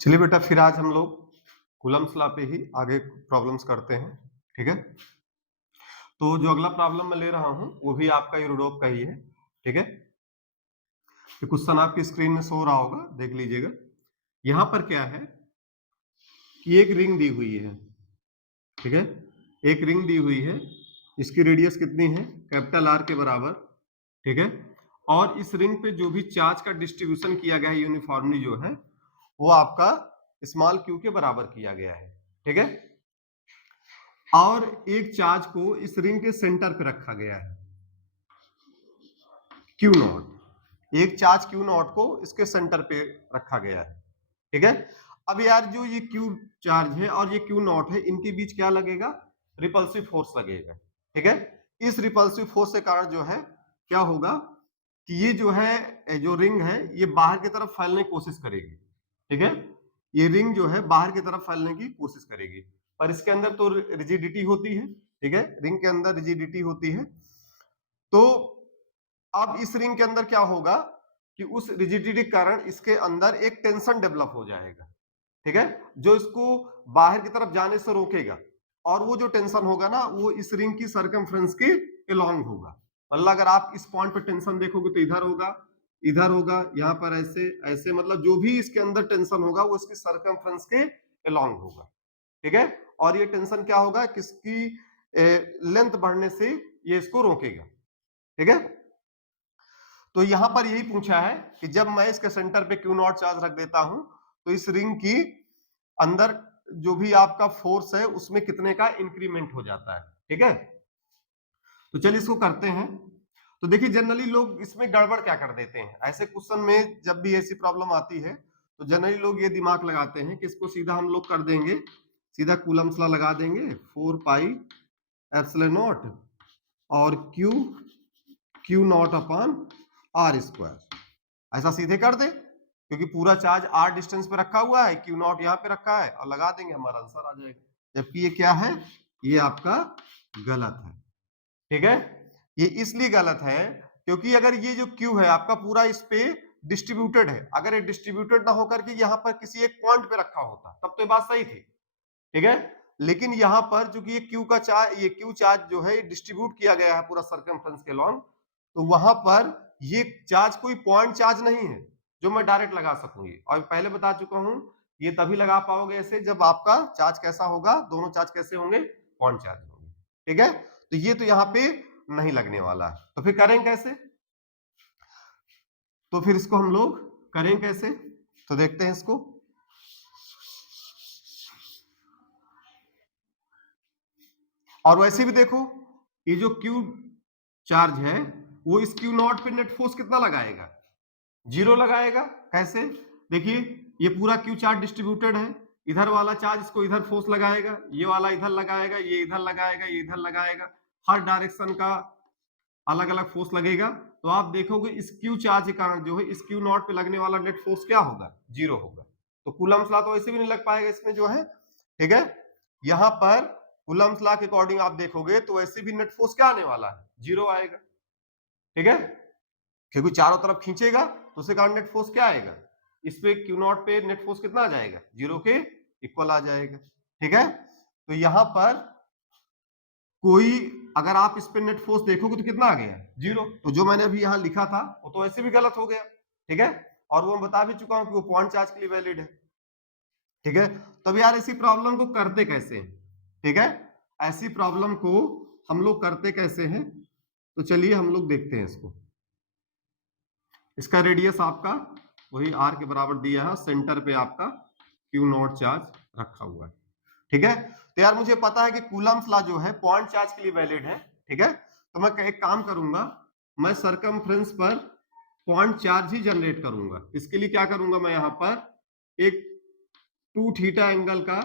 चलिए बेटा, फिर आज हम लोग कूलम्ब्स लॉ पे ही आगे प्रॉब्लम्स करते हैं। ठीक है, तो जो अगला प्रॉब्लम मैं ले रहा हूं वो भी आपका ये रूडोल्फ का ही है। ठीक है, ये क्वेश्चन आपकी स्क्रीन में शो रहा होगा, देख लीजिएगा। यहां पर क्या है कि एक रिंग दी हुई है। ठीक है, एक रिंग दी हुई है, इसकी रेडियस कितनी है, कैपिटल आर के बराबर। ठीक है, और इस रिंग पे जो भी चार्ज का डिस्ट्रीब्यूशन किया गया है यूनिफॉर्मली जो है वो आपका स्मॉल क्यू के बराबर किया गया है। ठीक है, और एक चार्ज को इस रिंग के सेंटर पे रखा गया है, क्यू नॉट। एक चार्ज क्यू नॉट को इसके सेंटर पे रखा गया है। ठीक है, अब यार जो ये क्यू चार्ज है और ये क्यू नॉट है, इनके बीच क्या लगेगा, रिपल्सिव फोर्स लगेगा। ठीक है, इस रिपल्सिव फोर्स के कारण जो है क्या होगा कि ये जो है, जो रिंग है ये बाहर की तरफ फैलने की कोशिश करेगी। ठीक है, ये रिंग जो है बाहर की तरफ फैलने की कोशिश करेगी, पर इसके अंदर तो रिजिडिटी होती है। ठीक है, रिंग के अंदर रिजिडिटी होती है। तो अब इस रिंग के अंदर क्या होगा कि उस रिजिडिटी के कारण इसके अंदर एक टेंशन डेवलप हो जाएगा। ठीक है, जो इसको बाहर की तरफ जाने से रोकेगा, और वो जो टेंशन होगा ना वो इस रिंग की सर्कमफ्रेंस के अलोंग होगा। मतलब अगर आप इस पॉइंट पे टेंशन देखोगे तो इधर होगा, इधर होगा, यहाँ पर ऐसे ऐसे, मतलब जो भी इसके अंदर टेंशन होगा वो इसकी सर्कमफ्रेंस के अलोंग होगा। ठीक है, और ये टेंशन क्या होगा, किसकी लेंथ बढ़ने से ये इसको रोकेगा। ठीक है, तो यहां पर यही पूछा है कि जब मैं इसके सेंटर पे क्यू नॉट चार्ज रख देता हूं तो इस रिंग की अंदर जो भी आपका फोर्स है उसमें कितने का इंक्रीमेंट हो जाता है। ठीक है, तो चलिए इसको करते हैं। तो देखिए, जनरली लोग इसमें गड़बड़ क्या कर देते हैं, ऐसे क्वेश्चन में जब भी ऐसी प्रॉब्लम आती है तो जनरली लोग ये दिमाग लगाते हैं कि इसको सीधा हम लोग कर देंगे, सीधा कूलम्ब्स लॉ लगा देंगे, 4 पाई एप्सिलॉन नॉट और Q not upon R square, ऐसा सीधे कर दे, क्योंकि पूरा चार्ज आर डिस्टेंस पे रखा हुआ है, क्यू नॉट यहाँ पे रखा है, और लगा देंगे, हमारा आंसर आ जाएगा। जबकि ये क्या है, ये आपका गलत है। ठीक है, ये इसलिए गलत है क्योंकि अगर ये जो क्यू है आपका पूरा इस पे डिस्ट्रीब्यूटेड है, अगर ये डिस्ट्रीब्यूटेड ना होकर के यहाँ पर किसी एक पॉइंट पे रखा होता तब तो ये बात सही थी। ठीक है, लेकिन यहाँ पर चूंकि ये क्यू का चार्ज, ये क्यू चार्ज जो है डिस्ट्रीब्यूट किया गया है पूरा सर्कमफ्रेंस के लॉन्ग, तो वहां पर ये चार्ज कोई पॉइंट चार्ज नहीं है जो मैं डायरेक्ट लगा सकूंगी। और पहले बता चुका हूं, ये तभी लगा पाओगे ऐसे जब आपका चार्ज कैसा होगा, दोनों चार्ज कैसे होंगे, पॉइंट चार्ज होंगे। ठीक है, तो ये तो यहाँ पे नहीं लगने वाला है, तो फिर करें कैसे, तो फिर इसको हम लोग करें कैसे, तो देखते हैं इसको। और वैसे भी देखो, ये जो क्यू चार्ज है वो इस क्यू नॉट पे नेट फोर्स कितना लगाएगा, 0 लगाएगा। कैसे, देखिए ये पूरा क्यू चार्ज डिस्ट्रीब्यूटेड है, इधर वाला चार्ज इसको इधर फोर्स लगाएगा, ये वाला इधर लगाएगा, ये इधर लगाएगा, ये इधर लगाएगा, हर डायरेक्शन का अलग अलग फोर्स लगेगा। तो आप देखोगे इस क्यू चार्ज के कारण जो है इस क्यू नॉट पे लगने वाला नेट फोर्स क्या होगा, 0 होगा। तो कूलम्ब्स लॉ तो वैसे भी नहीं लग पाएगा इसमें जो है। ठीक है, यहां पर कूलम्ब्स लॉ के अकॉर्डिंग आप देखोगे तो वैसे भी नेट फोर्स क्या आने वाला है, 0 आएगा। ठीक है, क्योंकि चारों तरफ खींचेगा तो उसके कारण नेट फोर्स क्या आएगा, इस पे क्यू नॉट पे नेट फोर्स कितना आ जाएगा, 0 के इक्वल आ जाएगा। ठीक है, तो यहां पर कोई, अगर आप इस पे नेट फोर्स देखोगे तो कितना आ गया, 0। तो जो मैंने अभी यहाँ लिखा था वो तो ऐसे भी गलत हो गया। ठीक है, और वो मैं बता भी चुका हूं कि वो पॉइंट चार्ज के लिए वैलिड है। ठीक है, तब यार ऐसी प्रॉब्लम को करते कैसे हैं। ठीक है, ऐसी प्रॉब्लम को हम लोग करते कैसे हैं, तो चलिए हम लोग देखते हैं इसको। इसका रेडियस आपका वही आर के बराबर दिया है, सेंटर पे आपका क्यू नॉट चार्ज रखा हुआ है। ठीक है, तो यार मुझे पता है कि कूलम्ब्स लॉ जो है पॉइंट चार्ज के लिए वैलिड है। ठीक है, तो मैं एक काम करूंगा, मैं सर्कमफ्रेंस पर पॉइंट चार्ज ही जनरेट करूंगा। इसके लिए क्या करूंगा, मैं यहां पर एक 2 थीटा एंगल का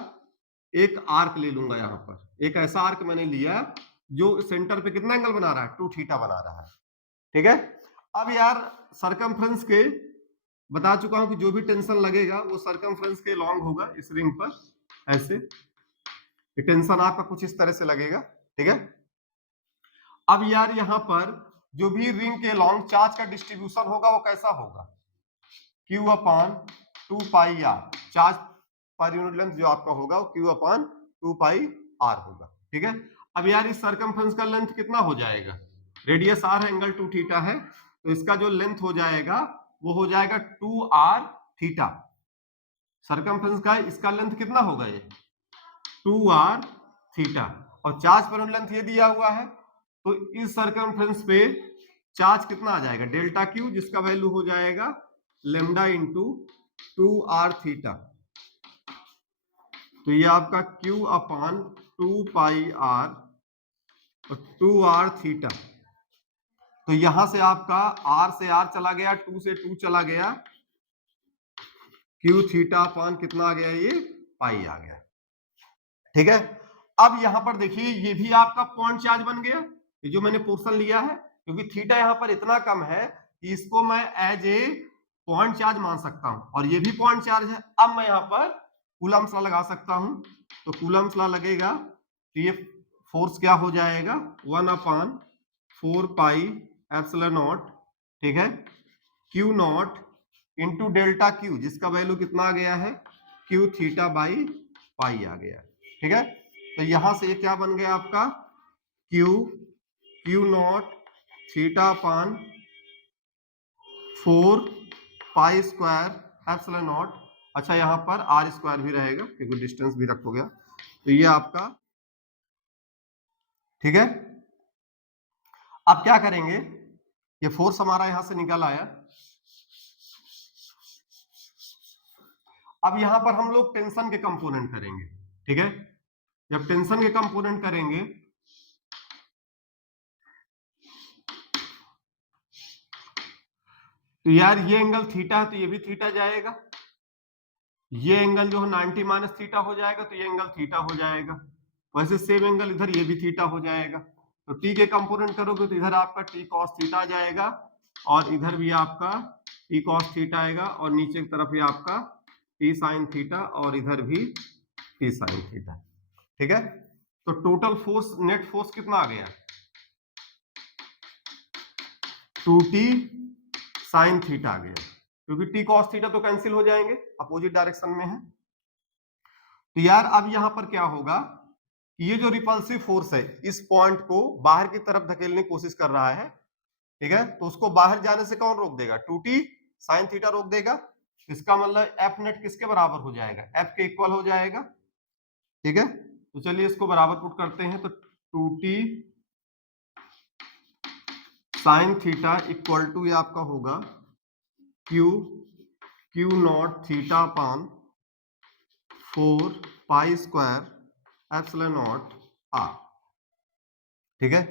एक आर्क ले लूंगा। यहां पर एक ऐसा आर्क मैंने लिया जो सेंटर पे कितना एंगल बना रहा है, 2 थीटा बना रहा है। ठीक है, अब यार सर्कमफ्रेंस के बता चुका हूं कि जो भी टेंशन लगेगा वो सर्कमफ्रेंस के लॉन्ग होगा इस रिंग पर, ऐसे टेंशन आपका कुछ इस तरह से लगेगा। ठीक है, अब यार यहां पर जो भी रिंग के लॉन्ग चार्ज का डिस्ट्रीब्यूशन होगा वो कैसा होगा, Q upon 2 pi R, charge per unit length जो आपका होगा वो Q अपॉन 2 पाई आर होगा। ठीक है, अब यार इस सर्कमफ्रेंस का लेंथ कितना हो जाएगा, रेडियस आर है, एंगल 2 थीटा है, तो इसका जो लेंथ हो जाएगा वो हो जाएगा 2 आर थीटा। सर्कमफ्रेंस का इसका लेंथ कितना होगा, ये 2 आर थीटा, और चार्ज पर यूनिट लेंथ ये दिया हुआ है, तो इस सर्कमफ्रेंस पे चार्ज कितना आ जाएगा, डेल्टा क्यू, जिसका वैल्यू हो जाएगा लेमडा इंटू 2 आर थीटा। तो ये आपका Q अपॉन 2 पाई आर और 2 आर थीटा। तो यहां से आपका R से R चला गया, 2 से 2 चला गया, Q थीटा अपॉन कितना आ गया, ये पाई आ गया। ठीक है, अब यहां पर देखिए ये भी आपका पॉइंट चार्ज बन गया, ये जो मैंने पोर्शन लिया है, क्योंकि थीटा यहां पर इतना कम है कि इसको मैं एज ए पॉइंट चार्ज मान सकता हूं, और ये भी पॉइंट चार्ज है। अब मैं यहां पर कूलम्स लॉ लगा सकता हूं, तो कूलम्स लॉ लगेगा तो ये फोर्स क्या हो जाएगा, 1 अपॉन 4 पाई एप्सिलॉन नॉट, ठीक है, Q not into delta Q, जिसका वैल्यू कितना आ गया है, Q थीटा बाई पाई आ गया। ठीक है, तो यहां से ये क्या बन गया आपका, Q not theta upon 4 pi square epsilon not, अच्छा यहां पर आर स्क्वायर भी रहेगा क्योंकि डिस्टेंस भी रखोगे, तो ये आपका, ठीक है। अब क्या करेंगे, ये फोर्स हमारा यहां से निकल आया, अब यहां पर हम लोग टेंशन के कंपोनेंट करेंगे। ठीक है, जब टेंशन के कंपोनेंट करेंगे तो यार ये एंगल थीटा है, तो ये भी थीटा जाएगा, ये एंगल जो है 90 माइनस थीटा हो जाएगा, तो ये एंगल थीटा हो जाएगा, वैसे सेम एंगल इधर ये भी थीटा हो जाएगा। तो टी के कंपोनेंट करोगे तो इधर आपका टी कॉस थीटा आ जाएगा, और इधर भी आपका टी कॉस थीटा आएगा, और नीचे की तरफ भी आपका टी साइन थीटा, और इधर भी टी साइन थीटा। ठीक है, तो टोटल फोर्स, नेट फोर्स कितना आ गया, 2t साइन थीटा आ गया, क्योंकि टी कॉस थीटा तो कैंसिल हो जाएंगे, अपोजिट डायरेक्शन में है। तो यार अब यहां पर क्या होगा, ये जो रिपल्सिव फोर्स है इस पॉइंट को बाहर की तरफ धकेलने की कोशिश कर रहा है, ठीक है, तो उसको बाहर जाने से कौन रोक देगा, 2t साइन थीटा रोक देगा। इसका मतलब एफ नेट किसके बराबर हो जाएगा, एफ के इक्वल हो जाएगा। ठीक है, तो चलिए इसको बराबर पुट करते हैं, तो 2t sine theta equal to ये आपका होगा Q not theta upon 4 pi square epsilon not R. ठीक है,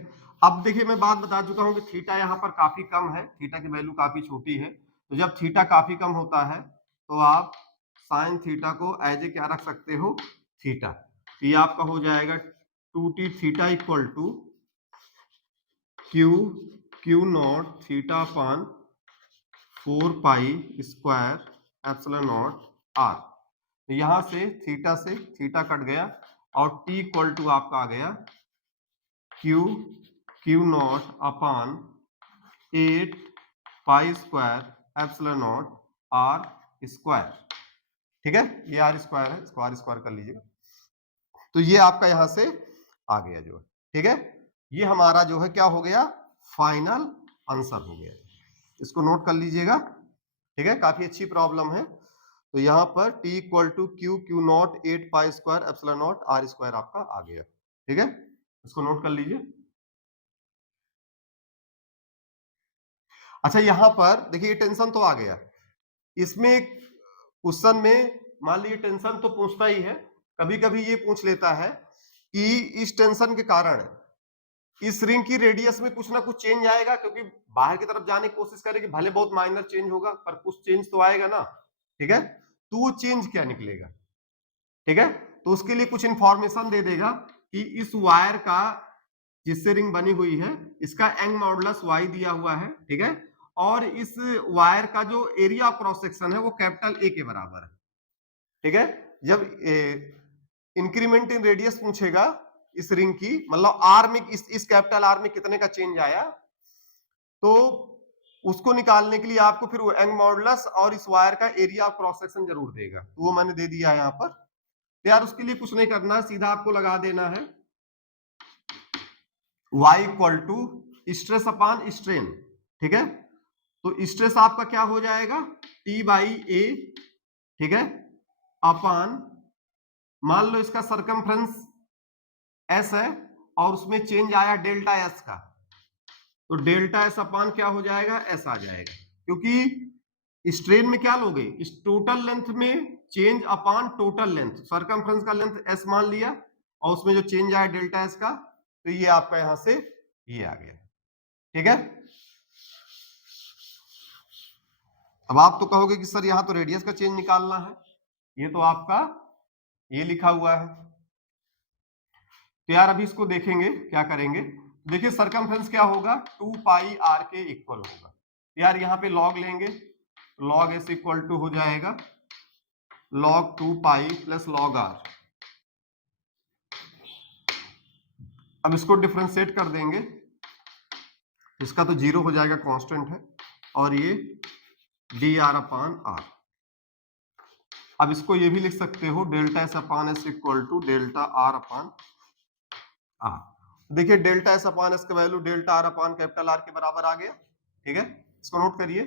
अब देखिए मैं बात बता चुका हूं कि थीटा यहां पर काफी कम है, थीटा की वैल्यू काफी छोटी है, तो जब थीटा काफी कम होता है तो आप साइन थीटा को एज ए क्या रख सकते हो, थीटा। तो ये आपका हो जाएगा 2t theta equal to Q not theta upon 4 pi square epsilon not R. तो यहां से थीटा कट गया, और t इक्वल टू आपका आ गया Q not upon 8 pi square epsilon not R square. ठीक है, ये आर स्क्वायर है, इसको आर स्क्वायर कर लीजिएगा, तो ये आपका यहां से आ गया जो है। ठीक है, ये हमारा जो है क्या हो गया, फाइनल आंसर हो गया, इसको नोट कर लीजिएगा। ठीक है, काफी अच्छी प्रॉब्लम है। तो यहां पर t equal to Q not 8 pi square epsilon not R square आपका आ गया। ठीक है, इसको नोट कर लीजिए। अच्छा यहां पर देखिए टेंशन तो आ गया, इसमें क्वेश्चन में मान लीजिए टेंशन तो पूछता ही है, कभी कभी ये पूछ लेता है कि इस टेंशन के कारण इस रिंग की रेडियस में कुछ ना कुछ चेंज आएगा, क्योंकि बाहर की तरफ जाने की कोशिश करेगी, भले बहुत माइनर चेंज होगा पर कुछ चेंज तो आएगा ना। ठीक है, तो वो चेंज क्या निकलेगा, ठीक है, तो उसके लिए कुछ इंफॉर्मेशन दे देगा कि इस वायर का, जिससे रिंग बनी हुई है, इसका एंग मॉडुलस y दिया हुआ है। ठीक है, और इस वायर का जो एरिया ऑफ क्रॉस सेक्शन है वो कैपिटल A के बराबर है। ठीक है, जब इंक्रीमेंट इन रेडियस पूछेगा इस रिंग की, मतलब आर में, इस कैपिटल आर में कितने का चेंज आया, तो उसको निकालने के लिए आपको फिर वो यंग मॉडुलस और इस वायर का एरिया ऑफ क्रॉस सेक्शन जरूर देगा, तो वो मैंने दे दिया है यहाँ पर। तो यार उसके लिए कुछ नहीं करना है, सीधा आपको लगा देना है y equal to stress upon strain, ठीक है। तो स्ट्रेस आपका क्या हो जाएगा, T बाई ए, ठीक है, अपान, मान लो इसका सरकमफ्रेंस s है और उसमें चेंज आया डेल्टा s का, तो डेल्टा s अपान क्या हो जाएगा, s आ जाएगा, क्योंकि स्ट्रेन में क्या लोगे, इस टोटल लेंथ में चेंज अपान टोटल लेंथ, सरकमफ्रेंस का लेंथ s मान लिया और उसमें जो चेंज आया डेल्टा s का, तो ये आपका यहां से ये आ गया, ठीक है। अब आप तो कहोगे कि सर यहां तो रेडियस का चेंज निकालना है, ये तो आपका ये लिखा हुआ है। तो यार अभी इसको देखेंगे क्या करेंगे। देखिए सरकमफ्रेंस क्या होगा, 2 पाई r के इक्वल होगा। यार यहाँ पे लॉग लेंगे, लॉग s इक्वल टू हो जाएगा log 2 pi plus log r। अब इसको डिफरेंशिएट कर देंगे, इसका तो 0 हो जाएगा, कांस्टेंट है, और ये dr अपान r। अब इसको ये भी लिख सकते हो delta s upon s equal to delta r upon r। देखिए डेल्टा s अपान s का value delta r upon capital R के बराबर आ गया, ठीक है। इसको नोट करिए।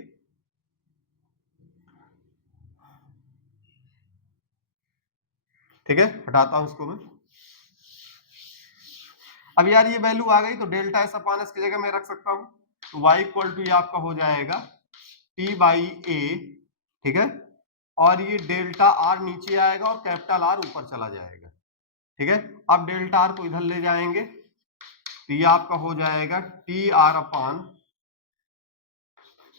ठीक है, हटाता हूं इसको मैं। अब यार ये वैल्यू आ गई, तो डेल्टा s अपान s की जगह मैं रख सकता हूं, तो y इक्वल टू ये आपका हो जाएगा T बाई ए, ठीक है, और ये डेल्टा R नीचे आएगा और कैपिटल R ऊपर चला जाएगा, ठीक है। अब डेल्टा R को इधर ले जाएंगे, तो ये आपका हो जाएगा टी आर अपान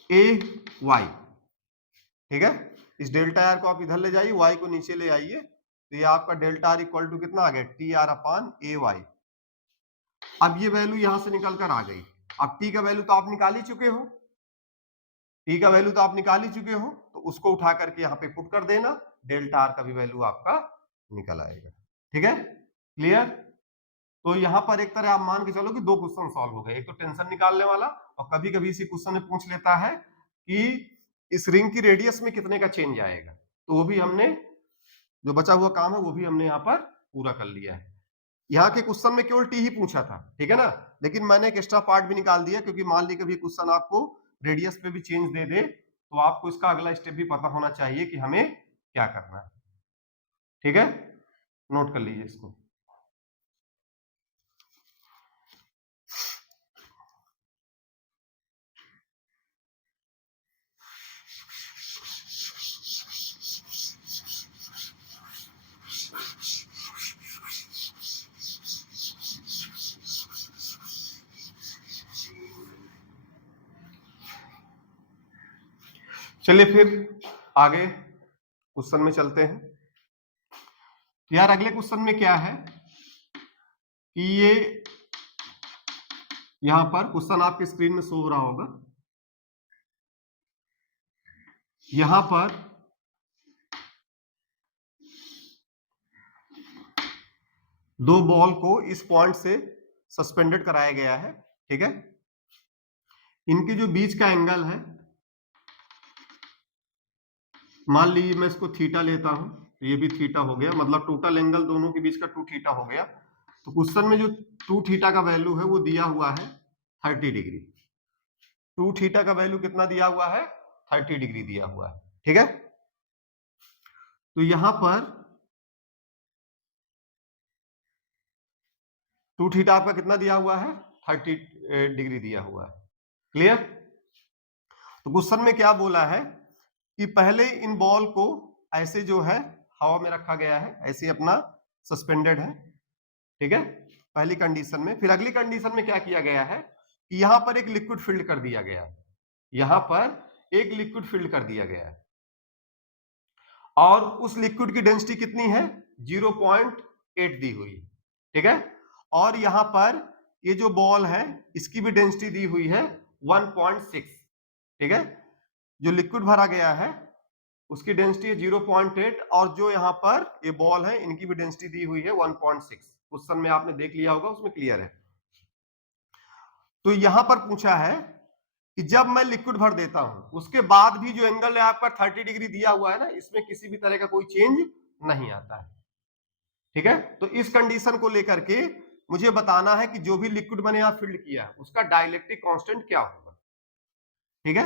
ए वाई, ठीक है। इस डेल्टा आर को आप इधर ले जाइए, वाई को नीचे ले आइए, तो ये आपका डेल्टा आर इक्वल टू कितना आ गया, टी आर अपान ए वाई। अब ये वैल्यू यहां से निकल कर आ गई। अब टी का वैल्यू तो आप निकाल ही चुके हो, टी का वैल्यू तो आप निकाल ही चुके हो, तो उसको उठा करके यहाँ पे पुट कर देना, डेल्टा आर का भी वैल्यू आपका निकल आएगा, ठीक है, क्लियर। तो यहाँ पर एक तरह आप मान के चलो कि 2 क्वेश्चन सॉल्व हो गए, एक तो टेंशन निकालने वाला, और कभी कभी इसी क्वेश्चन में पूछ लेता है कि इस रिंग की रेडियस में कितने का चेंज आएगा, तो वो भी हमने, जो बचा हुआ काम है वो भी हमने यहाँ पर पूरा कर लिया है। यहाँ के क्वेश्चन में केवल टी ही पूछा था, ठीक है ना, लेकिन मैंने एक एक्स्ट्रा पार्ट भी निकाल दिया, क्योंकि मान ली कभी क्वेश्चन आपको रेडियस पे भी चेंज दे दे, तो आपको इसका अगला स्टेप भी पता होना चाहिए कि हमें क्या करना है, ठीक है, नोट कर लीजिए इसको। चलिए फिर आगे क्वेश्चन में चलते हैं। यार अगले क्वेश्चन में क्या है कि ये यहां पर क्वेश्चन आपके स्क्रीन में शो हो रहा होगा, यहां पर दो बॉल को इस पॉइंट से सस्पेंडेड कराया गया है, ठीक है। इनके जो बीच का एंगल है, मान लीजिए मैं इसको थीटा लेता हूं, तो ये भी थीटा हो गया, मतलब टोटल एंगल दोनों के बीच का 2 थीटा हो गया। तो क्वेश्चन में जो 2 थीटा का वैल्यू है वो दिया हुआ है 30 डिग्री। 2 थीटा का वैल्यू कितना दिया हुआ है, 30 डिग्री दिया हुआ है, ठीक है। तो यहां पर 2 थीटा आपका कितना दिया हुआ है, 30 डिग्री दिया हुआ है, क्लियर। तो क्वेश्चन में क्या बोला है कि पहले इन बॉल को ऐसे जो है हवा में रखा गया है, ऐसे अपना सस्पेंडेड है, ठीक है, पहली कंडीशन में। फिर अगली कंडीशन में क्या किया गया है कि यहां पर एक लिक्विड फील्ड कर दिया गया है, यहां पर एक लिक्विड फील्ड कर दिया गया है, और उस लिक्विड की डेंसिटी कितनी है, 0.8 दी हुई, ठीक है। और यहां पर ये जो बॉल है इसकी भी डेंसिटी दी हुई है 1.6, ठीक है। जो लिक्विड भरा गया है उसकी डेंसिटी है 0.8, और जो यहाँ पर ये बॉल है इनकी भी डेंसिटी दी हुई है 1.6। क्वेश्चन में आपने देख लिया होगा, उसमें क्लियर है। तो यहां पर पूछा है कि जब मैं लिक्विड भर देता हूं उसके बाद भी जो एंगल है आपका 30 डिग्री दिया हुआ है ना, इसमें किसी भी तरह का कोई चेंज नहीं आता है। ठीक है, तो इस कंडीशन को लेकर के मुझे बताना है कि जो भी लिक्विड मैंने यहां फिल्ड किया है उसका डाइलेक्ट्रिक कांस्टेंट क्या होगा। ठीक है,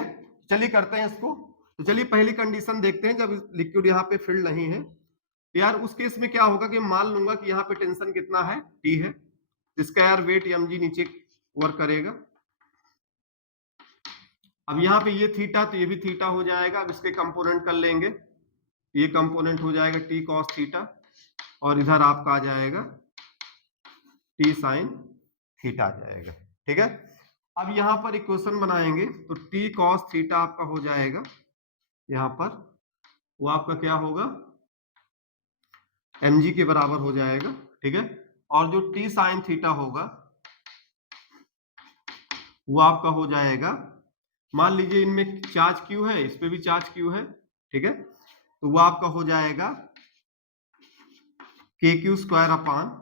चलिए करते हैं इसको। तो चलिए पहली कंडीशन देखते हैं, जब लिक्विड यहाँ पे फिल्ड नहीं है तो यार उस केस में क्या होगा कि मान लूंगा कि यहाँ पे टेंशन कितना है, टी है, इसका यार वेट mg नीचे वर्क करेगा। अब यहाँ पे ये थीटा, तो ये भी थीटा हो जाएगा। अब इसके कंपोनेंट कर लेंगे, ये कंपोनेंट हो जाएगा टी कॉस थीटा, और इधर आपका आ जाएगा टी साइन थीटा आ जाएगा। ठीक है, अब यहाँ पर इक्वेशन बनाएंगे तो टी कॉस थीटा आपका हो जाएगा यहाँ पर, वो आपका क्या होगा, mg के बराबर हो जाएगा। ठीक है, और जो टी साइन थीटा होगा वो आपका हो जाएगा, मान लीजिए इनमें चार्ज क्यू है, इस पे भी चार्ज क्यू है। ठीक है, तो वो आपका हो जाएगा K Q square upon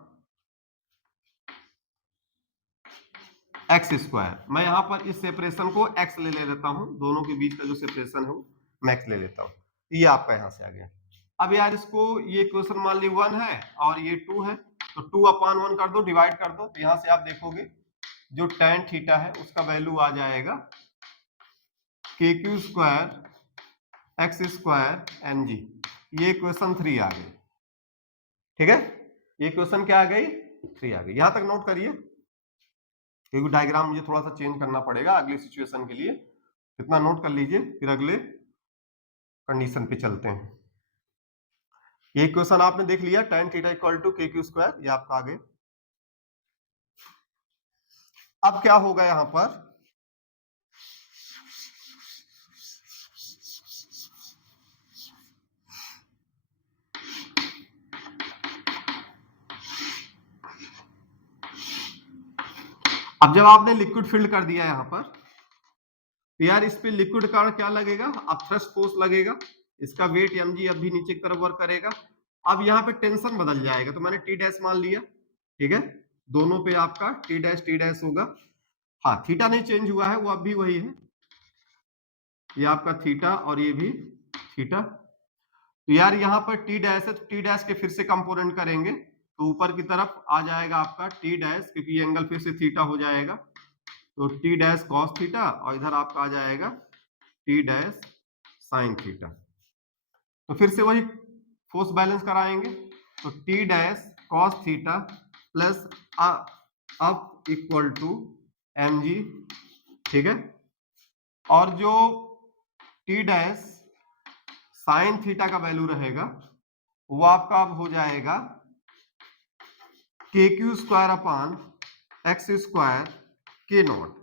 x square. मैं यहाँ पर इस सेपरेशन को एक्स ले लेता हूँ, दोनों के बीच का जो सेपरेशन है वो मैं एक्स ले लेता हूँ। ये आपका यहाँ से आ गया। अब यार इसको, ये क्वेश्चन मान ली 1 है और ये 2 है, तो 2 अपान 1 कर दो, डिवाइड कर दो, तो यहाँ से आप देखोगे जो tan थीटा है उसका वैल्यू आ जाएगा K Q square X square M G. ये क्वेश्चन 3 आ गई। ठीक है, ये क्वेश्चन क्या आ गई, 3 आ गई। यहां तक नोट करिए, क्योंकि डायग्राम मुझे थोड़ा सा चेंज करना पड़ेगा अगली सिचुएशन के लिए। इतना नोट कर लीजिए, फिर अगले कंडीशन पे चलते हैं। ये क्वेश्चन आपने देख लिया, tan theta equal to K Q square, ये आपका आ गया। अब क्या होगा यहां पर, अब जब आपने लिक्विड फिल्ड कर दिया यहां पर, तो यार इस पे लिक्विड का क्या लगेगा, अब थ्रस्ट फोर्स लगेगा, इसका वेट mg अब भी नीचे की तरफ वर्क करेगा। अब यहाँ पे टेंशन बदल जाएगा, तो मैंने टी डैश मान लिया। ठीक है, दोनों पे आपका टी डैश होगा। हाँ, थीटा नहीं चेंज हुआ है, वो अब भी वही है, ये आपका थीटा और ये भी थीटा। तो यार यहाँ पर टी डैश है, तो टी डैश के फिर से कंपोनेंट करेंगे, तो ऊपर की तरफ आ जाएगा आपका टी डैश, क्योंकि ये एंगल फिर से थीटा हो जाएगा, तो टी डैश कॉस थीटा, और इधर आपका आ जाएगा टी डैश साइन थीटा। तो फिर से वही फोर्स बैलेंस कराएंगे, तो T dash cos theta plus up equal to M G. ठीक है, और जो टी डैश साइन थीटा का वैल्यू रहेगा वो आपका अब हो जाएगा K Q square upon x square K not.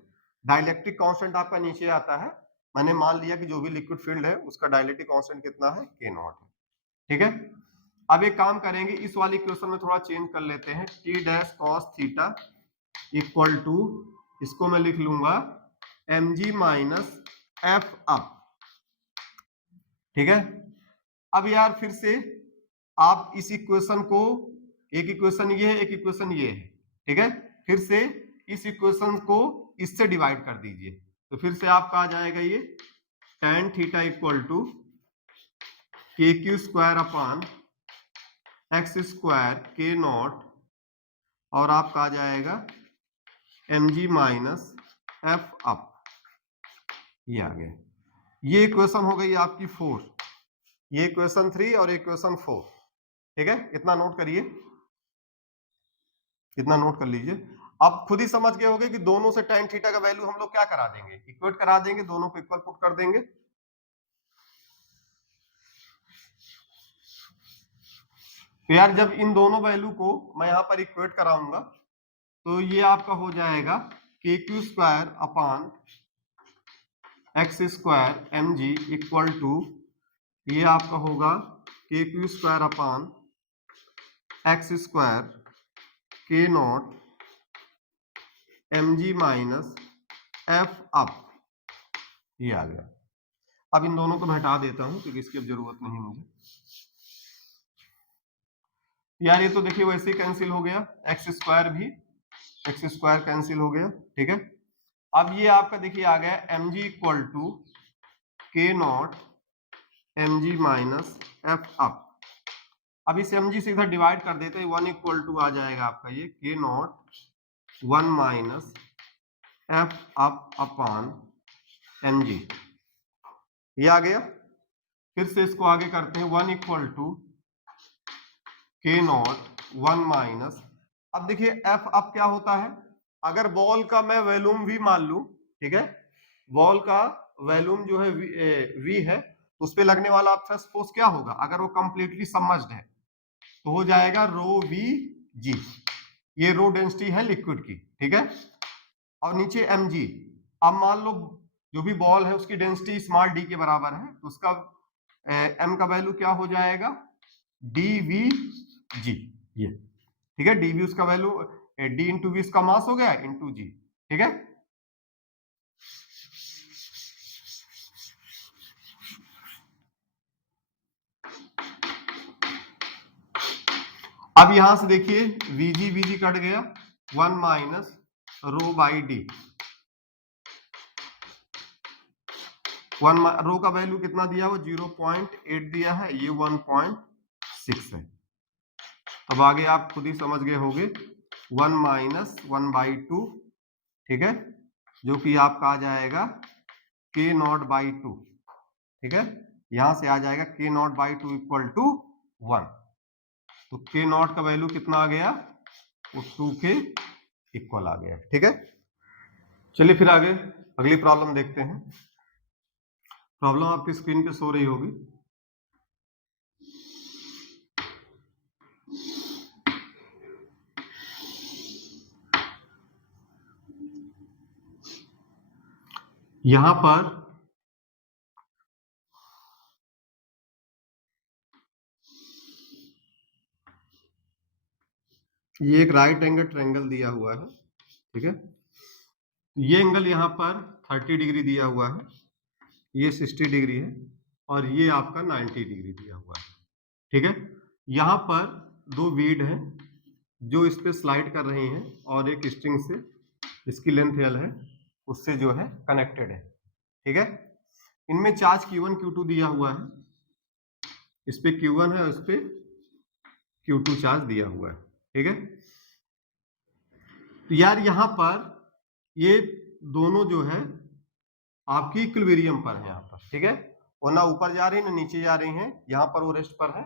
Dielectric constant आपका नीचे आता है, मैंने मान लिया कि जो भी लिक्विड फील्ड है उसका डाइलेक्ट्रिक कांस्टेंट कितना है, के नॉट है। ठीक है, अब एक काम करेंगे, इस वाली इक्वेशन में थोड़ा चेंज कर लेते हैं, T dash cos theta equal to, इसको मैं लिख लूंगा M G minus F up. ठीक है, अब यार फिर से आप इस इक्वेशन को, एक इक्वेशन ये है, एक इक्वेशन ये है। ठीक है, फिर से इस इक्वेशन को इससे डिवाइड कर दीजिए, तो फिर से आपका आ जाएगा ये tan theta equal to K Q square upon x square K not, और आपका आ जाएगा M G minus F up. ये आ गया, ये इक्वेशन हो गई आपकी 4, ये इक्वेशन 3 और इक्वेशन 4। ठीक है, इतना नोट करिए, इतना नोट कर लीजिए। अब खुद ही समझ गए होंगे कि दोनों से tan थीटा का वैल्यू हम लोग क्या करा देंगे, इक्वेट करा देंगे, दोनों को इक्वल पुट कर देंगे। तो यार जब इन दोनों वैल्यू को मैं यहां पर इक्वेट कराऊंगा, तो ये आपका हो जाएगा K Q square upon x square M G equal to, ये आपका होगा K Q square upon x square K naught M G minus F up. ये आ गया। अब इन दोनों को मैं हटा देता हूं क्योंकि इसकी अब जरूरत नहीं मुझे। यार ये तो देखिए वैसे ही कैंसिल हो गया, एक्स स्क्वायर भी, एक्स स्क्वायर कैंसिल हो गया। ठीक है, अब ये आपका देखिए आ गया mg इक्वल टू के not mg minus F up. अब इस mg से इधर डिवाइड कर देते हैं, 1 इक्वल टू आ जाएगा आपका ये के not 1 minus F up upon mg, ये आ गया। फिर से इसको आगे करते हैं, 1 इक्वल टू के नॉट 1 माइनस, अब देखिए एफ अप क्या होता है, अगर बॉल का मैं वॉल्यूम v मान लूं, ठीक है, बॉल का वॉल्यूम जो है v है, तो उस पे लगने वाला थ्रस्ट फोर्स क्या होगा, अगर वो कंप्लीटली सबमर्ज्ड है तो हो जाएगा रो वी जी, ये रो डेंसिटी है लिक्विड की, ठीक है, और नीचे mg। अब मान लो जो भी बॉल है उसकी डेंसिटी स्मॉल d के बराबर है, तो उसका m का वैल्यू क्या हो जाएगा, dvg, ये ठीक है, dv उसका वैल्यू, d इंटू वी उसका मास हो गया इंटू g, ठीक है। अब यहां से देखिए vg कट गया, 1 माइनस रो बाई डी, रो का वैल्यू कितना दिया हुआ 0.8 दिया है, ये 1.6 है। अब आगे आप खुद ही समझ गए होंगे, 1 माइनस 1/2, ठीक है, जो कि आपका आ जाएगा k नॉट बाई 2, ठीक है, यहां से आ जाएगा k not by 2 equal to 1, तो k नॉट का वैल्यू कितना आ गया, वो 2 के इक्वल आ गया, ठीक है। चलिए फिर आगे अगली प्रॉब्लम देखते हैं। प्रॉब्लम आपकी स्क्रीन पे शो रही होगी। यहां पर ये एक राइट एंगल ट्रायंगल दिया हुआ है, ठीक है, ये एंगल यहां पर 30 डिग्री दिया हुआ है, ये 60 डिग्री है, और ये आपका 90 डिग्री दिया हुआ है, ठीक है। यहां पर दो वीड हैं जो इस पे स्लाइड कर रही हैं, और एक स्ट्रिंग से, इसकी लेंथ L है, उससे जो है कनेक्टेड है, ठीक है। इनमें चार्ज Q1 Q2 दिया हुआ है, इस पे Q1 है, उस पे Q2 चार्ज दिया हुआ है, ठीक है। तो यार यहां पर ये दोनों जो है आपकी इक्विलिब्रियम पर है यहाँ पर, ठीक है, वो ना ऊपर जा रही है ना नीचे जा रही हैं, यहाँ पर वो रेस्ट पर है,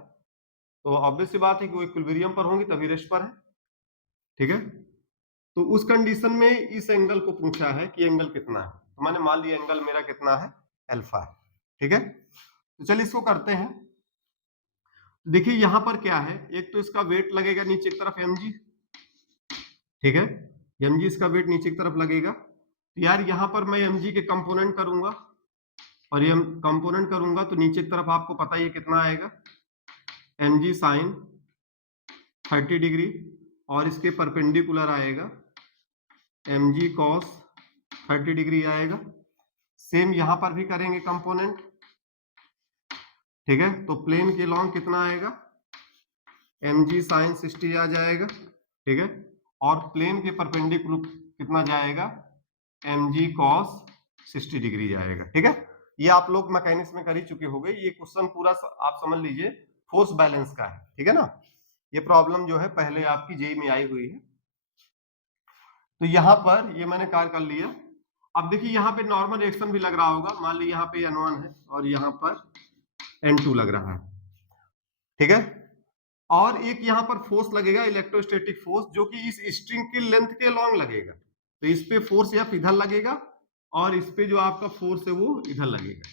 तो ऑब्वियस सी बात है कि वो इक्विलिब्रियम पर होंगी तभी रेस्ट पर है, ठीक है। तो उस कंडीशन में इस एंगल को पूछा है कि एंगल कितना है, तो मैंने मान लिया एंगल मेरा कितना है, अल्फा है, ठीक है। तो चलिए इसको करते हैं। देखिए यहां पर क्या है, एक तो इसका वेट लगेगा नीचे की तरफ mg, ठीक है, mg इसका वेट नीचे की तरफ लगेगा, तो यार यहां पर मैं mg के कंपोनेंट करूंगा, और ये कंपोनेंट करूंगा तो नीचे की तरफ आपको पता ही है कितना आएगा, mg साइन 30 डिग्री, और इसके परपेंडिकुलर आएगा mg कॉस 30 डिग्री आएगा। सेम यहां पर भी करेंगे कंपोनेंट, ठीक है, तो प्लेन के लॉन्ग कितना आएगा, mg साइन 60 आ जाएगा, ठीक है, और प्लेन के परपेंडिकुलर कितना जाएगा, mg कॉस 60 डिग्री जाएगा, ठीक है। ये आप लोग मैकेनिक्स में कर ही चुके होंगे, ये क्वेश्चन पूरा आप समझ लीजिए फोर्स बैलेंस का है, ठीक है ना। ये प्रॉब्लम जो है पहले आपकी जेई में आई हुई है, तो यहां पर ये मैंने कार्य कर लिया। अब देखिए यहाँ पे नॉर्मल रिएक्शन भी लग रहा होगा, मान लीजिए यहाँ पे N1 है और यहाँ पर N2 लग रहा है, ठीक है, और एक यहाँ पर फोर्स लगेगा इलेक्ट्रोस्टैटिक फोर्स, जो कि इस स्ट्रिंग की लेंथ के लॉन्ग लगेगा, तो इस पे फोर्स F इधर लगेगा, और इस पे जो आपका फोर्स है वो इधर लगेगा,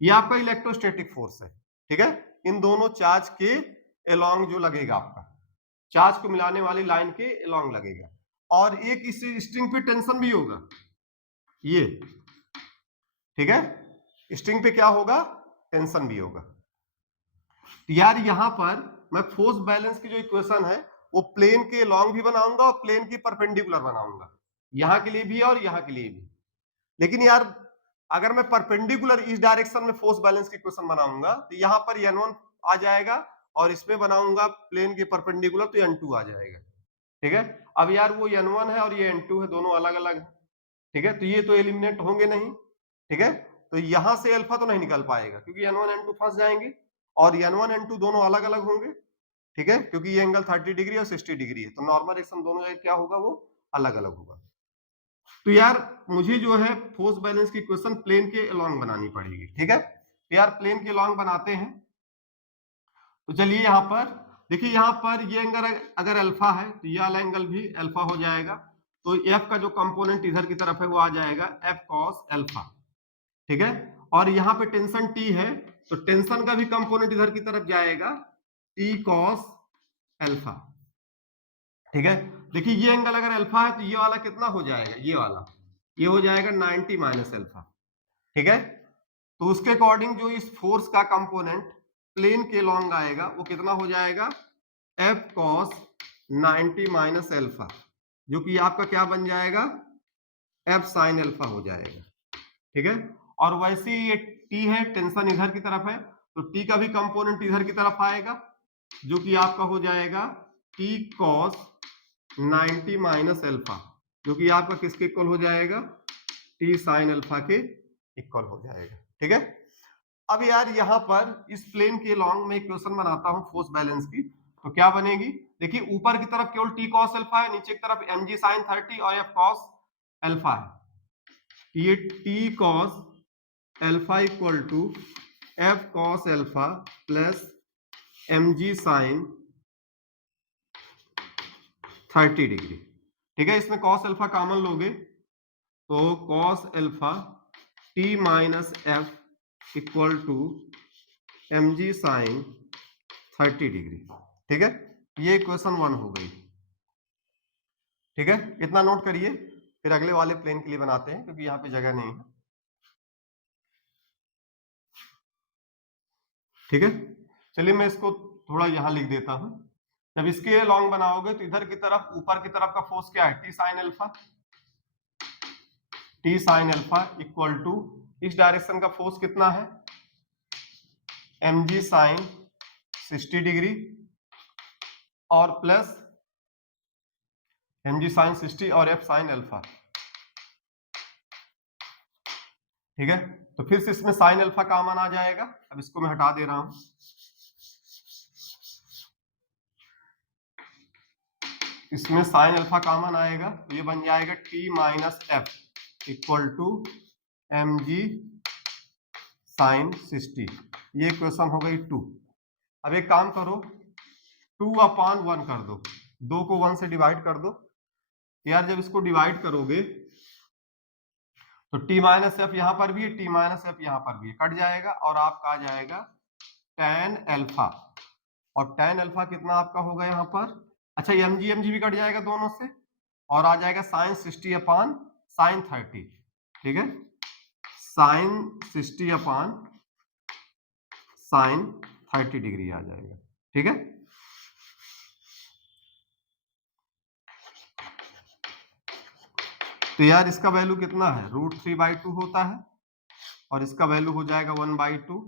ये आपका इलेक्ट्रोस्टैटिक फोर्स है, ठीक है। इन दोनों चार्ज के अलोंग जो लगेगा, आपका चार्ज को मिलाने वाली लाइन के अलोंग लगेगा, और एक इस स्ट्रिंग पे टेंशन भी होगा, ये ठीक है, स्ट्रिंग पे क्या होगा, टेंशन भी होगा। तो यार यहां पर मैं फोर्स बैलेंस की जो इक्वेशन है वो प्लेन के लॉन्ग भी बनाऊंगा और प्लेन की परपेंडिकुलर बनाऊंगा, यहां के लिए भी और यहां के लिए भी। लेकिन यार अगर मैं परपेंडिकुलर इस डायरेक्शन में फोर्स बैलेंस की इक्वेशन बनाऊंगा तो यहां पर N1 आ जाएगा, और इसमें बनाऊंगा प्लेन के परपेंडिकुलर तो N2 आ जाएगा, ठीक है। अब यार वो N1 है और ये N2 है, दोनों अलग अलग है, ठीक है, तो ये तो एलिमिनेट होंगे नहीं, ठीक है, तो यहां से अल्फा तो नहीं निकल पाएगा क्योंकि n1 n2 फंस जाएंगे और n1 n2 दोनों अलग अलग होंगे, ठीक है, क्योंकि ये एंगल 30 डिग्री और 60 डिग्री है, तो नॉर्मल एक्शन दोनों जगह क्या होगा, वो अलग अलग होगा। तो यार मुझे जो है फोर्स बैलेंस की इक्वेशन प्लेन के अलोंग बनानी पड़ेगी, ठीक है, तो यार प्लेन के अलोंग बनाते हैं। तो चलिए यहाँ पर देखिए, यहाँ पर ये एंगल अगर अल्फा है तो ये वाला एंगल भी अल्फा हो जाएगा, तो एफ का जो कंपोनेंट इधर की तरफ है वो आ जाएगा एफ कॉस अल्फा, ठीक है, और यहाँ पे टेंशन टी है तो टेंशन का भी कंपोनेंट इधर की तरफ जाएगा टी कॉस अल्फा, ठीक है। देखिए ये एंगल अगर अल्फा है तो ये वाला कितना हो जाएगा, ये वाला ये हो जाएगा 90 माइनस अल्फा, ठीक है, तो उसके अकॉर्डिंग जो इस फोर्स का कंपोनेंट प्लेन के लॉन्ग आएगा वो कितना हो जाएगा, एफ कॉस 90 माइनस अल्फा, जो कि आपका क्या बन जाएगा, एफ साइन अल्फा हो जाएगा, ठीक है, और वैसे ही ये टी है, टेंशन इधर की तरफ है तो टी का भी कंपोनेंट इधर की तरफ आएगा, जो कि आपका हो जाएगा टी कॉस 90 माइनस अल्फा, जो कि आपका किसके इक्वल हो जाएगा, टी साइन अल्फा के इक्वल हो जाएगा, ठीक है। अब यार यहाँ पर इस प्लेन के लॉन्ग में इक्वेशन बनाता हूं फोर्स बैलेंस की, तो क्या बनेगी, देखिए ऊपर की तरफ केवल टी कॉस अल्फा है, नीचे की तरफ एम जी साइन 30 और एफ कॉस अल्फा है, ये T cos alpha equal to F cos alpha plus M G sine 30 degree, ठीक है, इसमें कॉस अल्फा कॉमन लोगे तो cos alpha T minus F equal to M G sine 30 degree, ठीक है, ये इक्वेशन 1 हो गई, ठीक है, इतना नोट करिए, फिर अगले वाले प्लेन के लिए बनाते हैं क्योंकि यहाँ पे जगह नहीं है, ठीक है। चलिए मैं इसको थोड़ा यहाँ लिख देता हूं, जब इसके लॉन्ग बनाओगे तो इधर की तरफ ऊपर की तरफ का फोर्स क्या है, T sine alpha, T sine alpha equal to इस डायरेक्शन का फोर्स कितना है, एम जी साइन 60 डिग्री और प्लस एम जी साइन 60 और एफ साइन अल्फा, ठीक है, तो फिर से इसमें साइन अल्फा कॉमन आ जाएगा, अब इसको मैं हटा दे रहा हूं, इसमें साइन अल्फा कॉमन आएगा तो ये बन जाएगा T minus F equal to M G sine 60, ये इक्वेशन हो गई 2। अब एक काम करो 2/1 कर दो, 2 को 1 से डिवाइड कर दो, यार जब इसको डिवाइड करोगे तो टी माइनस एफ यहां पर भी है, टी माइनस एफ यहां पर भी है, कट जाएगा और आपका आ जाएगा tan अल्फा, और tan अल्फा कितना आपका होगा यहाँ पर, अच्छा एम जी भी कट जाएगा दोनों से और आ जाएगा साइन 60 अपान साइन 30, ठीक है, साइन 60 अपान साइन 30 डिग्री आ जाएगा, ठीक है। तो यार इसका वैल्यू कितना है, √3/2 होता है और इसका वैल्यू हो जाएगा 1/2,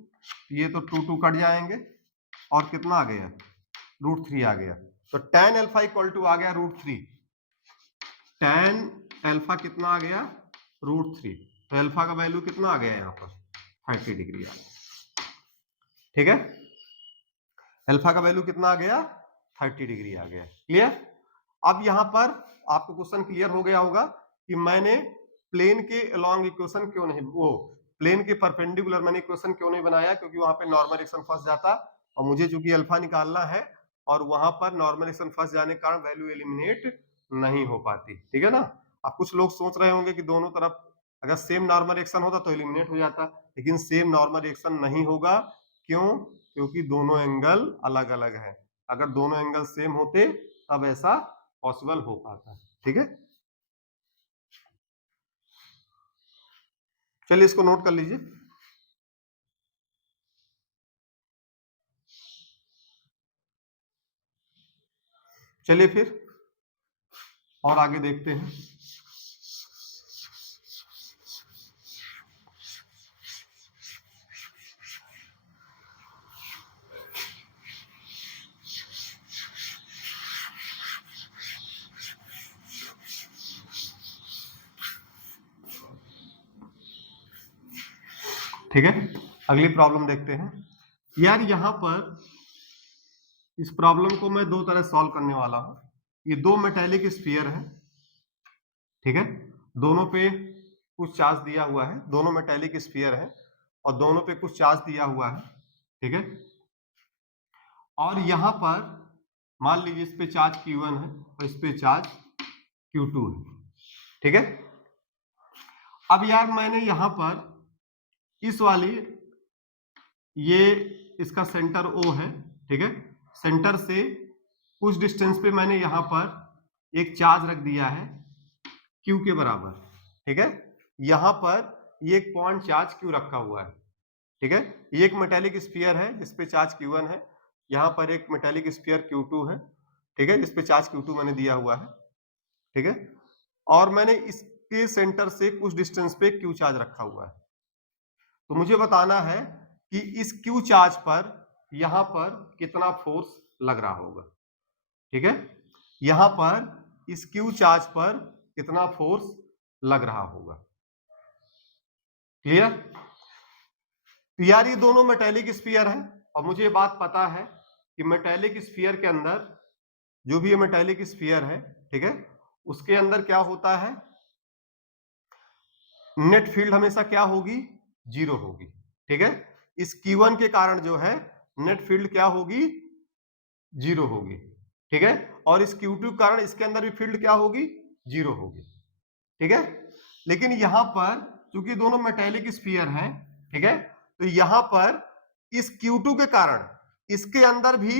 ये तो 2 कट जाएंगे और कितना आ गया, √3 आ गया, तो tan अल्फा इक्वल टू आ गया √3, tan अल्फा कितना आ गया, √3, तो अल्फा का वैल्यू कितना आ गया यहाँ पर 30 डिग्री आ गया, ठीक है, अल्फा का वैल्यू कितना आ गया 30 डिग्री आ गया, क्लियर। अब यहाँ पर आपको क्वेश्चन क्लियर हो गया होगा कि मैंने प्लेन के अलोंग इक्वेशन क्यों नहीं, वो प्लेन के परपेंडिकुलर मैंने इक्वेशन क्यों नहीं बनाया, क्योंकि वहां पे नॉर्मल एक्शन फंस जाता और मुझे चूंकि अल्फा निकालना है और वहां पर नॉर्मल एक्शन फंस जाने के कारण वैल्यू एलिमिनेट नहीं हो पाती, ठीक है ना। अब कुछ लोग सोच रहे होंगे कि दोनों तरफ अगर सेम नॉर्मल एक्शन होता तो एलिमिनेट हो जाता, लेकिन सेम नॉर्मल एक्शन नहीं होगा, क्यों, क्योंकि दोनों एंगल अलग अलग है, अगर दोनों एंगल सेम होते तब ऐसा पॉसिबल हो पाता है, ठीक है। चलिए इसको नोट कर लीजिए, चलिए फिर और आगे देखते हैं। ठीक है, अगली प्रॉब्लम देखते हैं। यार यहां पर इस प्रॉब्लम को मैं दो तरह सॉल्व करने वाला हूं। ये दो मेटेलिक स्फीयर है, ठीक है, दोनों पे कुछ चार्ज दिया हुआ है, दोनों मेटेलिक स्फीयर है और दोनों पे कुछ चार्ज दिया हुआ है, ठीक है। और यहां पर मान लीजिए इस पे चार्ज Q1 है और इस पे चार्ज Q2 है, ठीक है। अब यार मैंने यहां पर इस वाली, ये इसका सेंटर O है, ठीक है, सेंटर से कुछ डिस्टेंस पे मैंने यहां पर एक चार्ज रख दिया है Q के बराबर, ठीक है। यहां पर ये एक पॉइंट चार्ज Q रखा हुआ है, ठीक है। ये एक मेटेलिक स्फीयर है जिसपे चार्ज Q1 है, यहाँ पर एक मेटेलिक स्फीयर Q2 है, ठीक है, जिसपे चार्ज Q2 मैंने दिया हुआ है, ठीक है। और मैंने इसके सेंटर से कुछ डिस्टेंस पे Q चार्ज रखा हुआ है। तो मुझे बताना है कि इस Q चार्ज पर यहां पर कितना फोर्स लग रहा होगा, ठीक है। यहां पर इस Q चार्ज पर कितना फोर्स लग रहा होगा, क्लियर। तो यार ये दोनों मेटेलिक स्फीयर है और मुझे ये बात पता है कि मेटेलिक स्फीयर के अंदर जो भी ये मेटेलिक स्फीयर है, ठीक है, उसके अंदर क्या होता है, नेट फील्ड हमेशा क्या होगी, जीरो होगी, ठीक है। इस Q1 के कारण जो है नेट फील्ड क्या होगी, जीरो होगी, ठीक है। और इस Q2 के कारण इसके अंदर भी फील्ड क्या होगी, जीरो होगी, ठीक है। लेकिन यहां पर चूंकि दोनों मेटेलिक स्फीयर हैं, ठीक है, तो यहां पर इस Q2 के कारण इसके अंदर भी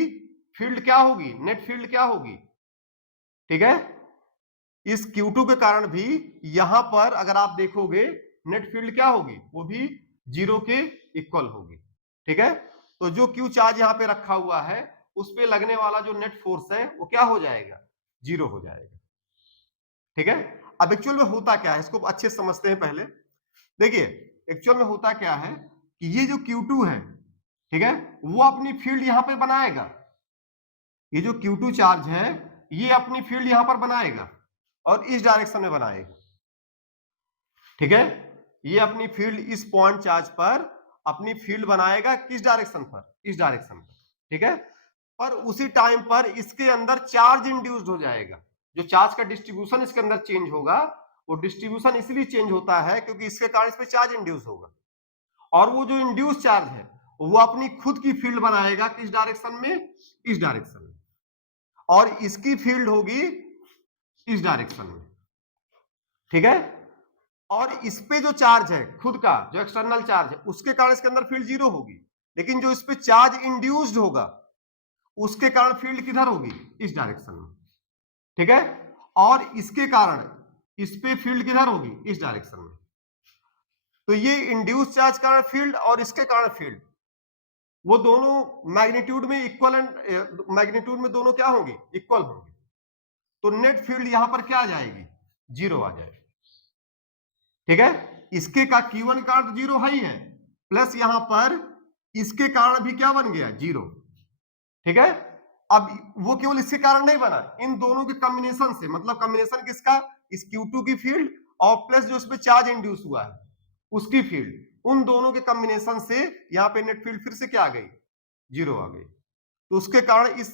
फील्ड क्या होगी, नेट फील्ड क्या होगी, ठीक है। इस Q2 के कारण भी यहां पर अगर आप देखोगे नेट फील्ड क्या होगी, वो भी जीरो के इक्वल होगी, ठीक है। तो जो Q चार्ज यहां पे रखा हुआ है उस पे लगने वाला जो नेट फोर्स है वो क्या हो जाएगा, जीरो हो जाएगा, ठीक है। अब एक्चुअल में होता क्या है इसको अच्छे से समझते हैं पहले। देखिए एक्चुअल में होता क्या है कि ये जो Q2 है, ठीक है, वो अपनी फील्ड यहां पे बनाएगा, ये जो Q2 चार्ज है ये अपनी फील्ड यहां पर बनाएगा और इस डायरेक्शन में बनाएगा, ठीक है। ये अपनी फील्ड इस पॉइंट चार्ज पर अपनी फील्ड बनाएगा किस डायरेक्शन पर, इस डायरेक्शन पर, ठीक है। पर उसी टाइम पर इसके अंदर चार्ज इंड्यूस्ड हो जाएगा, जो चार्ज का डिस्ट्रीब्यूशन इसके अंदर चेंज होगा, वो डिस्ट्रीब्यूशन इसलिए चेंज होता है क्योंकि इसके कारण इस पे चार्ज इंड्यूस होगा और वो जो इंड्यूस चार्ज है वो अपनी खुद की फील्ड बनाएगा किस डायरेक्शन में, इस डायरेक्शन में, और इसकी फील्ड होगी इस डायरेक्शन में, ठीक है। और इस पे जो चार्ज है खुद का जो एक्सटर्नल चार्ज है उसके कारण इसके अंदर फील्ड जीरो होगी, लेकिन जो इस पे चार्ज इंड्यूस्ड होगा उसके कारण फील्ड किधर होगी, इस डायरेक्शन में, ठीक है। और इसके कारण इस पे फील्ड किधर होगी, इस डायरेक्शन में। तो ये इंड्यूस चार्ज कारण फील्ड और इसके कारण फील्ड वो दोनों मैग्नीट्यूड में इक्वल एंड मैग्नीट्यूड में दोनों क्या होंगे, इक्वल होंगे। तो नेट फील्ड यहां पर क्या आ जाएगी, जीरो आ जाएगी, ठीक है। इसके का Q1 का तो जीरो है ही है, प्लस यहां पर इसके कारण भी क्या बन गया, जीरो, ठीक है। अब वो केवल इसके कारण नहीं बना, इन दोनों के कॉम्बिनेशन से, मतलब कॉम्बिनेशन किसका, इस Q2 की फील्ड और प्लस जो इसमें चार्ज इंड्यूस हुआ है उसकी फील्ड, उन दोनों के कॉम्बिनेशन से यहां पे नेट फील्ड फिर से क्या आ गई, जीरो आ गई। तो उसके कारण इस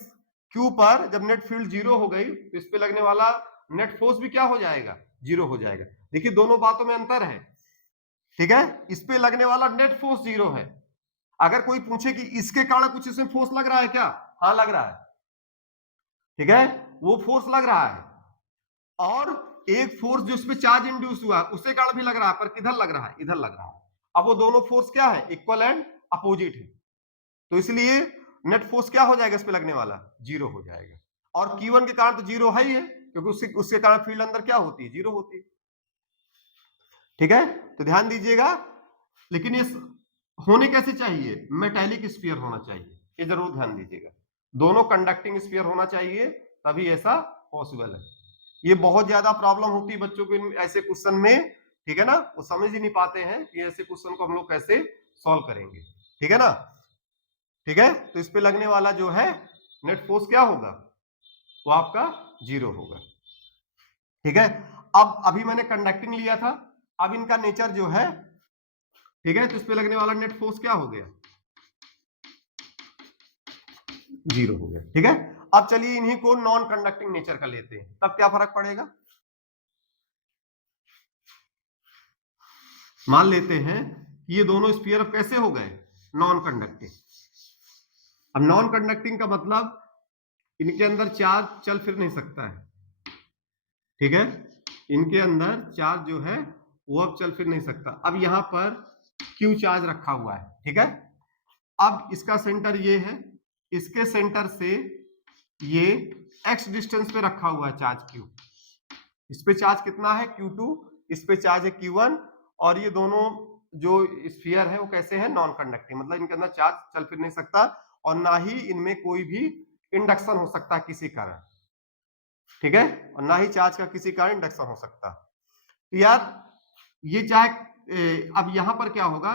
Q पर जब नेट फील्ड जीरो हो गई तो इस पे लगने वाला नेट फोर्स भी क्या हो जाएगा, जीरो हो जाएगा। देखिए दोनों बातों में अंतर है, ठीक है। इस पे लगने वाला नेट फोर्स जीरो है। अगर कोई पूछे कि इसके कारण कुछ इसमें फोर्स लग रहा है क्या, हाँ लग रहा है, ठीक है, वो फोर्स लग रहा है। और एक फोर्स जो इस पे चार्ज इंड्यूस हुआ है उसके कारण भी लग रहा है, पर किधर लग रहा है, इधर लग रहा है। अब वो दोनों फोर्स क्या है, इक्वल एंड अपोजिट है, तो इसलिए नेट फोर्स क्या हो जाएगा इस पे लगने वाला, जीरो हो जाएगा। और Q1 के कारण तो जीरो है ही है क्योंकि उसके कारण फील्ड अंदर क्या होती है, जीरो होती है, ठीक है। तो ध्यान दीजिएगा, लेकिन ये होने कैसे चाहिए, मेटेलिक स्फीयर होना चाहिए, ये जरूर ध्यान दीजिएगा, दोनों कंडक्टिंग स्फीयर होना चाहिए तभी ऐसा पॉसिबल है। ये बहुत ज्यादा प्रॉब्लम होती है बच्चों को ऐसे क्वेश्चन में, ठीक है ना, वो समझ ही नहीं पाते हैं कि ऐसे क्वेश्चन को हम लोग कैसे सॉल्व करेंगे, ठीक है ना। ठीक है, तो इस पे लगने वाला जो है नेट फोर्स क्या होगा, वो आपका जीरो होगा, ठीक है। अब अभी मैंने कंडक्टिंग लिया था, अब इनका नेचर जो है ठीक है, तो इस पे लगने वाला नेट फोर्स क्या हो गया, 0 हो गया। ठीक है, अब चलिए इन्हीं को नॉन कंडक्टिंग नेचर का लेते हैं, तब क्या फर्क पड़ेगा। मान लेते हैं कि ये दोनों स्फीयर अब कैसे हो गए, नॉन कंडक्टिंग। अब नॉन कंडक्टिंग का मतलब इनके अंदर चार्ज चल फिर नहीं सकता है। ठीक है, इनके अंदर चार्ज जो है वो अब चल फिर नहीं सकता। अब यहां पर क्यू चार्ज रखा हुआ है। ठीक है, अब इसका सेंटर ये है, इसके सेंटर से ये x डिस्टेंस पे रखा हुआ है चार्ज q। इस पे चार्ज कितना है q2, इस पे चार्ज है q1, और ये दोनों जो स्फीयर है वो कैसे हैं, नॉन कंडक्टिंग, मतलब इनके अंदर चार्ज चल फिर नहीं सकता और ना ही इनमें कोई भी इंडक्शन हो सकता किसी कारण। ठीक है, और ना ही चार्ज का किसी कारण इंडक्शन हो सकता। तो यार ये चाहे अब यहां पर क्या होगा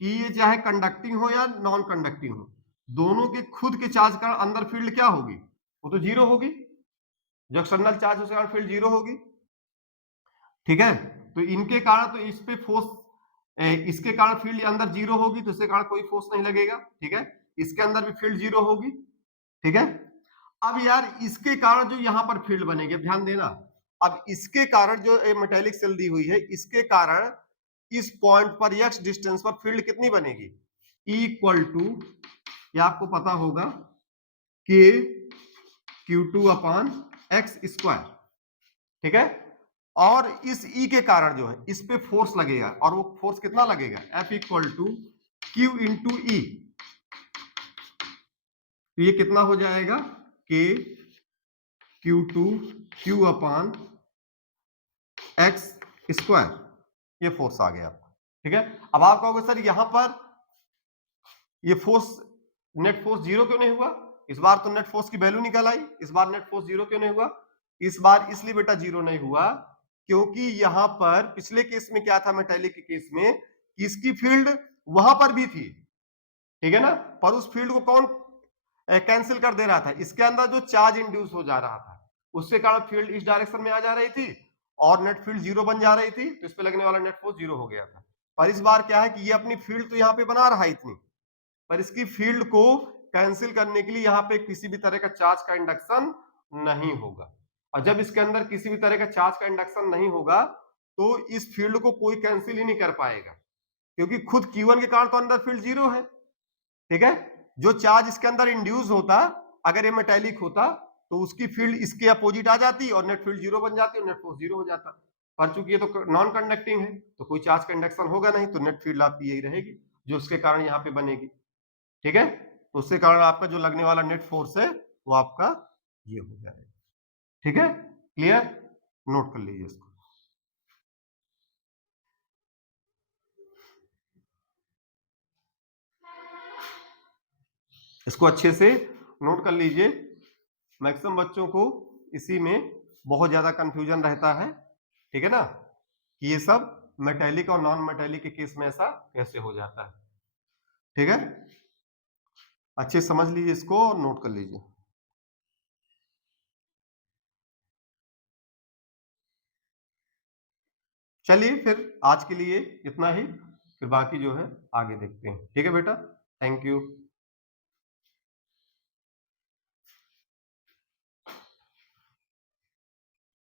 कि ये चाहे कंडक्टिंग हो या नॉन कंडक्टिंग हो, दोनों के खुद के चार्ज का अंदर फील्ड क्या होगी, वो तो जीरो होगी। जो एक्सटर्नल चार्ज उसके कारण फील्ड जीरो होगी। ठीक है, तो इनके कारण तो इस पे फोर्स, इसके कारण फील्ड अंदर जीरो होगी, तो इसके कारण कोई फोर्स नहीं लगेगा। ठीक है, इसके अंदर भी फील्ड जीरो होगी। ठीक है, अब यार इसके कारण जो यहां पर फील्ड बनेगी, ध्यान देना, अब इसके कारण जो मेटेलिक सेल दी हुई है, इसके कारण इस पॉइंट पर x डिस्टेंस पर फील्ड कितनी बनेगी, इक्वल टू, ये आपको पता होगा, के Q2 अपॉन एक्स स्क्वायर। ठीक है, और इस E के कारण जो है इस पे फोर्स लगेगा, और वो फोर्स कितना लगेगा, F equal to Q into E. तो ये कितना हो जाएगा, K Q2 Q upon x square, ये फोर्स आ गया आपका। ठीक है, अब आप कहोगे सर यहां पर ये फोर्स, नेट फोर्स जीरो क्यों नहीं हुआ, इस बार तो नेट फोर्स की वैल्यू निकल आई, इस बार नेट फोर्स जीरो क्यों नहीं हुआ। इस बार इसलिए बेटा जीरो नहीं हुआ क्योंकि यहां पर पिछले केस में क्या था, मेटेलिक के केस में, कि इसकी फील्ड वहां पर भी थी। ठीक है ना, पर उस फील्ड को कौन कैंसिल कर दे रहा था, इसके अंदर जो चार्ज इंड्यूस हो जा रहा था उसके कारण फील्ड इस डायरेक्शन में आ जा रही थी और नेट फील्ड जीरो बन जा रही थी, तो इस पे लगने वाला नेट फोर्स जीरो हो गया था। पर इस बार क्या है कि ये अपनी फील्ड तो यहाँ पे बना रहा है इतनी, पर इसकी फील्ड को कैंसिल करने के लिए यहाँ पे किसी भी तरह का चार्ज का इंडक्शन नहीं होगा, और जब इसके अंदर किसी भी तरह का चार्ज का इंडक्शन नहीं होगा तो इस फील्ड को कोई कैंसिल ही नहीं कर पाएगा, क्योंकि खुद Q1 के कारण तो अंदर फील्ड जीरो है। ठीक है, जो चार्ज इसके अंदर इंड्यूस होता, अगर ये मेटेलिक होता तो उसकी फील्ड इसके अपोजिट आ जाती और नेट फील्ड जीरो बन जाती और नेट फोर्स जीरो हो जाता। पर चूंकि ये तो नॉन कंडक्टिंग है तो कोई चार्ज का इंडक्शन होगा नहीं, तो नेट फील्ड आपकी यही रहेगी जो उसके कारण यहाँ पे बनेगी। ठीक है, तो उसके कारण आपका जो लगने वाला नेट फोर्स है वो आपका ये हो जाएगा। ठीक है, क्लियर, नोट कर लीजिए इसको। इसको अच्छे से नोट कर लीजिए, मैक्सिमम बच्चों को इसी में बहुत ज्यादा कंफ्यूजन रहता है। ठीक है ना, कि ये सब मेटेलिक और नॉन मेटेलिक के केस में ऐसा कैसे हो जाता है। ठीक है, अच्छे समझ लीजिए इसको और नोट कर लीजिए। चलिए फिर आज के लिए इतना ही, फिर बाकी जो है आगे देखते हैं। ठीक है बेटा, थैंक यू।